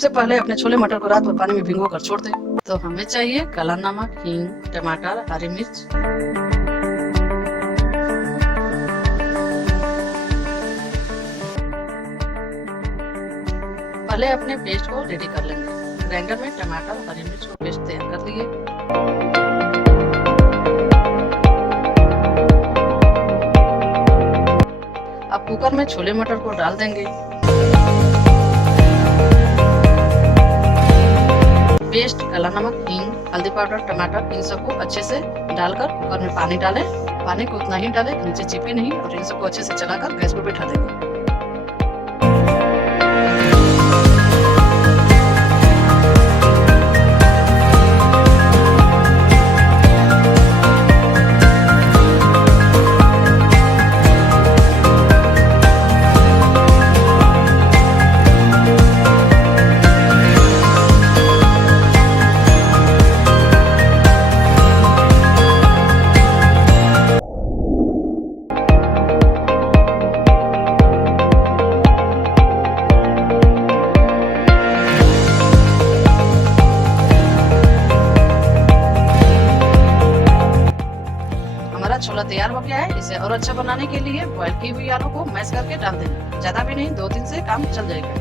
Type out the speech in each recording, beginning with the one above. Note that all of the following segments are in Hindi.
सबसे पहले अपने छोले मटर को रात भर पानी में भिगो कर छोड़ दें। तो हमें चाहिए काला नमक, हींग, टमाटर, हरी मिर्च। पहले अपने पेस्ट को रेडी कर लेंगे। ग्राइंडर में टमाटर, हरी मिर्च को पेस्ट तैयार कर लिए। अब कुकर में छोले मटर को डाल देंगे। पेस्ट, काला नमक, हींग, हल्दी पाउडर, टमाटर, इन सबको अच्छे से डालकर कुकर में पानी डालें। पानी को उतना ही डालें कि नीचे चिपके नहीं, और इन सबको अच्छे से चलाकर गैस पर बैठा देंगे। छोला तैयार हो गया है। इसे और अच्छा बनाने के लिए बॉयल की हुई आलू को मैश करके डाल देना। ज्यादा भी नहीं, 2 दिन से काम चल जाएगा।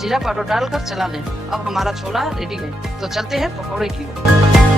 जीरा पाउडर डालकर चला लें। अब हमारा छोला रेडी है, तो चलते हैं पकौड़े की ओर।